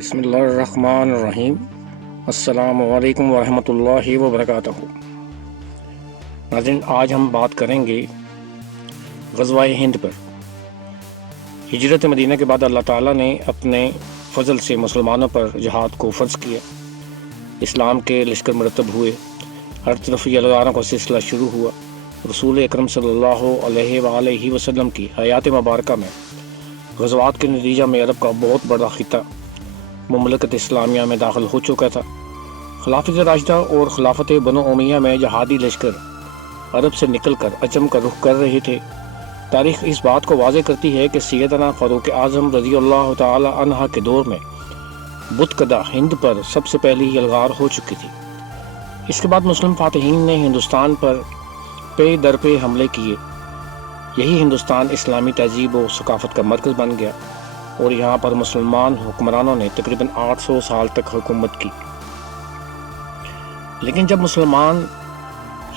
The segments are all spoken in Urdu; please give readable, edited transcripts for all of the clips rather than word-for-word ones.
بسم اللہ الرحمن الرحیم۔ السلام علیکم ورحمۃ اللہ وبرکاتہ۔ ناظرین، آج ہم بات کریں گے غزوہ ہند پر۔ ہجرت مدینہ کے بعد اللہ تعالیٰ نے اپنے فضل سے مسلمانوں پر جہاد کو فرض کیا، اسلام کے لشکر مرتب ہوئے، ہر طرف یلغاروں کا سلسلہ شروع ہوا۔ رسول اکرم صلی اللہ علیہ وآلہ وسلم کی حیات مبارکہ میں غزوات کے نتیجہ میں عرب کا بہت بڑا خطہ مملکت اسلامیہ میں داخل ہو چکا تھا۔ خلافت راشدہ اور خلافت بنو امیہ میں جہادی لشکر عرب سے نکل کر عجم کا رخ کر رہے تھے۔ تاریخ اس بات کو واضح کرتی ہے کہ سیدنا فاروق اعظم رضی اللہ تعالی عنہ کے دور میں بت کدہ ہند پر سب سے پہلی یلغار ہو چکی تھی۔ اس کے بعد مسلم فاتحین نے ہندوستان پر پے در پے حملے کیے۔ یہی ہندوستان اسلامی تہذیب و ثقافت کا مرکز بن گیا اور یہاں پر مسلمان حکمرانوں نے تقریباً 800 سال تک حکومت کی۔ لیکن جب مسلمان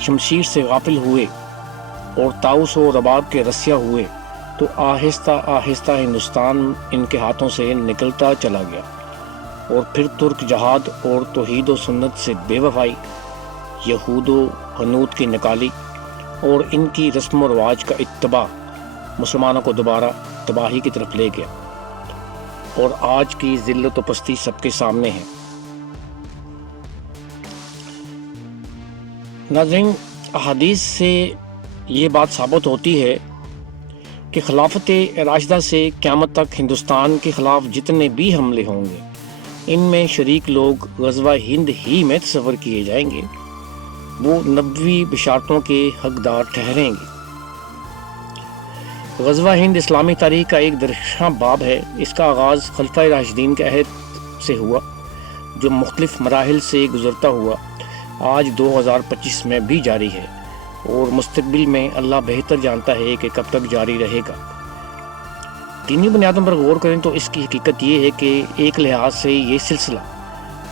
شمشیر سے غافل ہوئے اور طاؤس و رباب کے رسیا ہوئے تو آہستہ آہستہ ہندوستان ان کے ہاتھوں سے نکلتا چلا گیا، اور پھر ترک جہاد اور توحید و سنت سے بے وفائی، یہود و حنوط کی نکالی اور ان کی رسم و رواج کا اتباع مسلمانوں کو دوبارہ تباہی کی طرف لے گیا، اور آج کی ذلت و پستی سب کے سامنے ہے۔ ناظرین، احادیث سے یہ بات ثابت ہوتی ہے کہ خلافت راشدہ سے قیامت تک ہندوستان کے خلاف جتنے بھی حملے ہوں گے، ان میں شریک لوگ غزوہ ہند ہی میں تصور کیے جائیں گے، وہ نبوی بشارتوں کے حقدار ٹھہریں گے۔ غزوہ ہند اسلامی تاریخ کا ایک درخشاں باب ہے۔ اس کا آغاز خلفۂ راشدین کے عہد سے ہوا، جو مختلف مراحل سے گزرتا ہوا آج 2025 میں بھی جاری ہے، اور مستقبل میں اللہ بہتر جانتا ہے کہ کب تک جاری رہے گا۔ دینی بنیادوں پر غور کریں تو اس کی حقیقت یہ ہے کہ ایک لحاظ سے یہ سلسلہ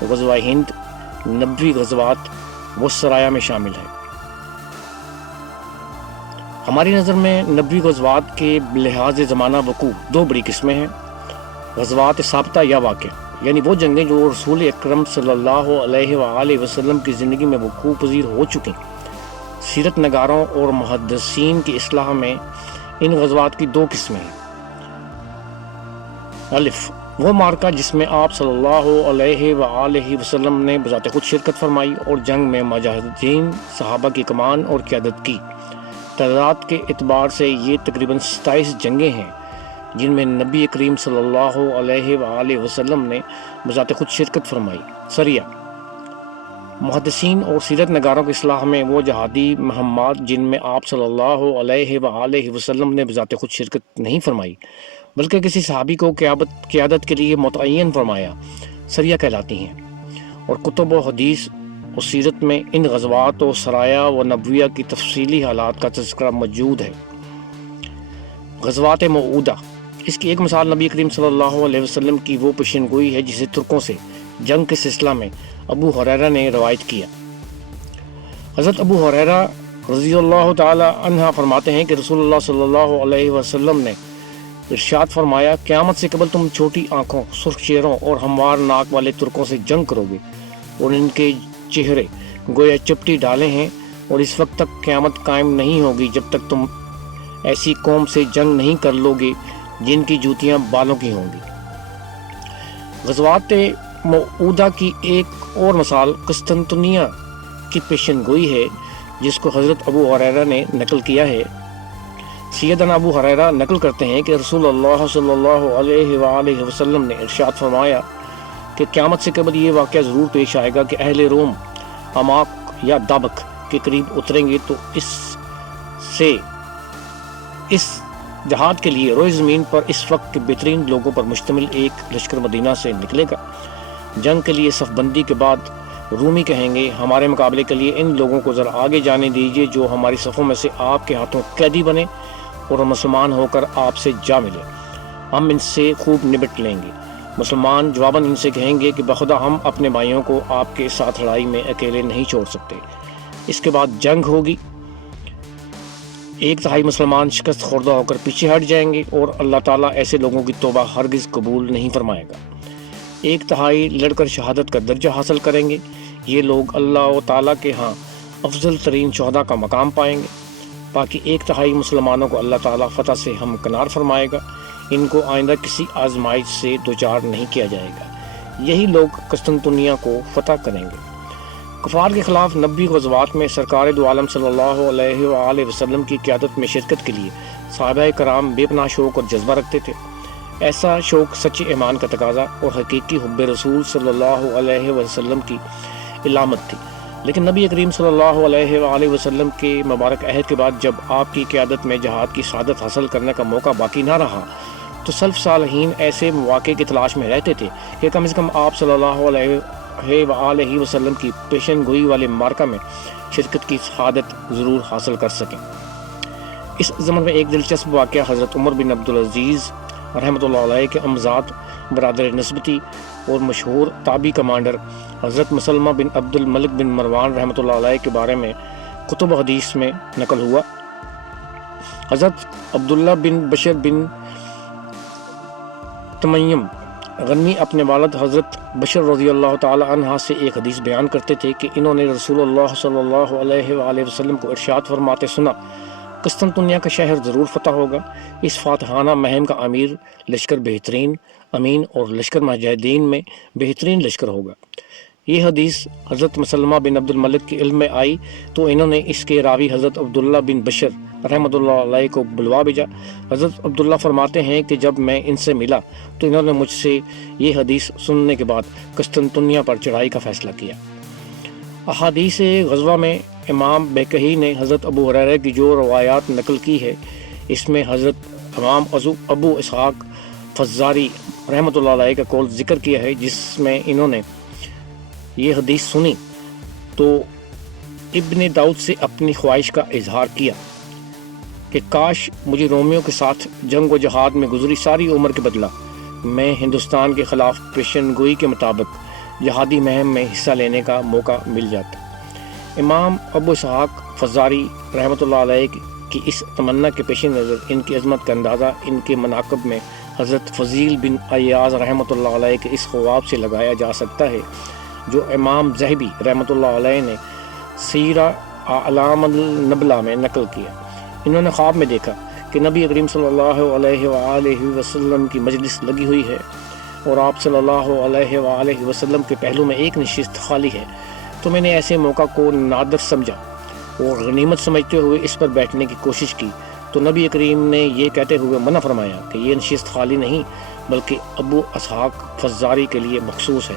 غزوہ ہند نبوی غزوات و سرایہ میں شامل ہے۔ ہماری نظر میں نبوی غزوات کے لحاظ زمانہ وقوع دو بڑی قسمیں ہیں: غزوات ثابتہ یا واقع، یعنی وہ جنگیں جو رسول اکرم صلی اللہ علیہ وآلہ وسلم کی زندگی میں وقوع پذیر ہو چکیں۔ سیرت نگاروں اور محدثین کی اصطلاح میں ان غزوات کی دو قسمیں ہیں۔ الف، وہ معرکہ جس میں آپ صلی اللہ علیہ وآلہ وسلم نے بذات خود شرکت فرمائی اور جنگ میں مجاہدین صحابہ کی کمان اور قیادت کی۔ تعداد کے اعتبار سے یہ تقریباً 27 جنگیں ہیں جن میں نبی کریم صلی اللہ علیہ وآلہ وسلم نے بذات خود شرکت فرمائی۔ سریہ، محدثین اور سیرت نگاروں کی اصطلاح میں وہ جہادی مہمات جن میں آپ صلی اللہ علیہ وآلہ وسلم نے بذات خود شرکت نہیں فرمائی بلکہ کسی صحابی کو قیادت کے لیے متعین فرمایا، سریہ کہلاتی ہیں۔ اور کتب و حدیث و سیرت میں ان غزوات و سرایہ و نبویہ کی تفصیلی حالات کا تذکرہ موجود ہے۔ غزوات موعودہ، اس کی ایک مثال نبی کریم صلی اللہ علیہ وسلم کی وہ پیشن گوئی ہے جسے ترکوں سے جنگ کے سلسلہ میں ابو ہریرہ نے روایت کیا۔ حضرت ابو ہریرہ رضی اللہ تعالی عنہ فرماتے ہیں کہ رسول اللہ صلی اللہ علیہ وسلم نے ارشاد فرمایا، قیامت سے قبل تم چھوٹی آنکھوں، سرخ چہروں اور ہموار ناک والے ترکوں سے جنگ کرو گے، اور ان کے چہرے گویا چپٹی ڈالے ہیں، اور اس وقت تک قیامت قائم نہیں ہوگی جب تک تم ایسی قوم سے جنگ نہیں کر لو گے جن کی جوتیاں بالوں کی ہوں گی۔ غزوات موعودہ کی ایک اور مثال قسطنطنیہ کی پیشن گوئی ہے جس کو حضرت ابو ہریرہ نے نقل کیا ہے۔ سیدنا ابو ہریرہ نقل کرتے ہیں کہ رسول اللہ صلی اللہ علیہ وآلہ وسلم نے ارشاد فرمایا کہ قیامت سے قبل یہ واقعہ ضرور پیش آئے گا کہ اہل روم اماک یا دابک کے قریب اتریں گے، تو اس جہاد کے لیے روئے زمین پر اس وقت کے بہترین لوگوں پر مشتمل ایک لشکر مدینہ سے نکلے گا۔ جنگ کے لیے صف بندی کے بعد رومی کہیں گے، ہمارے مقابلے کے لیے ان لوگوں کو ذرا آگے جانے دیجیے جو ہماری صفوں میں سے آپ کے ہاتھوں قیدی بنے اور مسلمان ہو کر آپ سے جا ملے، ہم ان سے خوب نبٹ لیں گے۔ مسلمان جواباً ان سے کہیں گے کہ بخدا ہم اپنے بھائیوں کو آپ کے ساتھ لڑائی میں اکیلے نہیں چھوڑ سکتے۔ اس کے بعد جنگ ہوگی، ایک تہائی مسلمان شکست خوردہ ہو کر پیچھے ہٹ جائیں گے، اور اللہ تعالیٰ ایسے لوگوں کی توبہ ہرگز قبول نہیں فرمائے گا۔ ایک تہائی لڑ کر شہادت کا درجہ حاصل کریں گے۔ یہ لوگ اللہ تعالیٰ کے ہاں افضل ترین شہداء کا مقام پائیں گے۔ باقی ایک تہائی مسلمانوں کو اللہ تعالیٰ فتح سے ہمکنار فرمائے گا۔ ان کو آئندہ کسی آزمائش سے دوچار نہیں کیا جائے گا۔ یہی لوگ قسطنطنیہ کو فتح کریں گے۔ کفار کے خلاف 90 غزوات میں سرکار دو عالم صلی اللہ علیہ وآلہ وسلم کی قیادت میں شرکت کے لیے صحابہ کرام بے پناہ شوق اور جذبہ رکھتے تھے۔ ایسا شوق سچے ایمان کا تقاضا اور حقیقی حب رسول صلی اللہ علیہ وسلم کی علامت تھی۔ لیکن نبی کریم صلی اللہ علیہ وآلہ وسلم کے مبارک عہد کے بعد جب آپ کی قیادت میں جہاد کی سعادت حاصل کرنے کا موقع باقی نہ رہا تو سلف صالحین ایسے مواقع کی تلاش میں رہتے تھے کہ کم از کم آپ صلی اللہ علیہ وآلہ وسلم کی پیشن گوئی والے معرکہ میں شرکت کی سعادت ضرور حاصل کر سکیں۔ اس زمن میں ایک دلچسپ واقعہ حضرت عمر بن عبدالعزیز رحمۃ اللہ علیہ کے امزاد برادر نسبتی اور مشہور تابعی کمانڈر حضرت مسلمہ بن عبد الملک بن مروان رحمۃ اللہ علیہ کے بارے میں کتب حدیث میں نقل ہوا۔ حضرت عبداللہ بن بشر بن تمیم غنوی اپنے والد حضرت بشر رضی اللہ تعالی عنہ سے ایک حدیث بیان کرتے تھے کہ انہوں نے رسول اللہ صلی اللہ علیہ وآلہ وسلم کو ارشاد فرماتے سنا، قسطنطنیہ کا شہر ضرور فتح ہوگا۔ اس فاتحانہ مہم کا امیر لشکر بہترین، امین اور لشکر مجاہدین میں بہترین لشکر ہوگا۔ یہ حدیث حضرت مسلمہ بن عبد الملک کے علم میں آئی تو انہوں نے اس کے راوی حضرت عبداللہ بن بشر رحمۃ اللہ علیہ کو بلوا بھیجا۔ حضرت عبداللہ فرماتے ہیں کہ جب میں ان سے ملا تو انہوں نے مجھ سے یہ حدیث سننے کے بعد قسطنطنیہ پر چڑھائی کا فیصلہ کیا۔ احادیث غزوہ میں امام بیکہی نے حضرت ابو ہریرہ کی جو روایات نقل کی ہے اس میں حضرت امام ابو اسحاق فزاری رحمۃ اللہ علیہ کا قول ذکر کیا ہے، جس میں انہوں نے یہ حدیث سنی تو ابن داؤد سے اپنی خواہش کا اظہار کیا کہ کاش مجھے رومیوں کے ساتھ جنگ و جہاد میں گزری ساری عمر کے بدلہ میں ہندوستان کے خلاف پیشن گوئی کے مطابق جہادی مہم میں حصہ لینے کا موقع مل جاتا۔ امام ابو اسحاق فزاری رحمۃ اللہ علیہ کی اس تمنا کے پیش نظر ان کی عظمت کا اندازہ ان کے مناقب میں حضرت فضیل بن ایاز رحمۃ اللہ علیہ کے اس خواب سے لگایا جا سکتا ہے جو امام ذہبی رحمۃ اللہ علیہ نے سیرہ اعلام النبلہ میں نقل کیا۔ انہوں نے خواب میں دیکھا کہ نبی کریم صلی اللہ علیہ وآلہ وسلم کی مجلس لگی ہوئی ہے اور آپ صلی اللہ علیہ وآلہ وسلم کے پہلو میں ایک نشست خالی ہے، تو میں نے ایسے موقع کو نادر سمجھا اور غنیمت سمجھتے ہوئے اس پر بیٹھنے کی کوشش کی تو نبی کریم نے یہ کہتے ہوئے منع فرمایا کہ یہ نشست خالی نہیں بلکہ ابو اسحاق فزاری کے لیے مخصوص ہے۔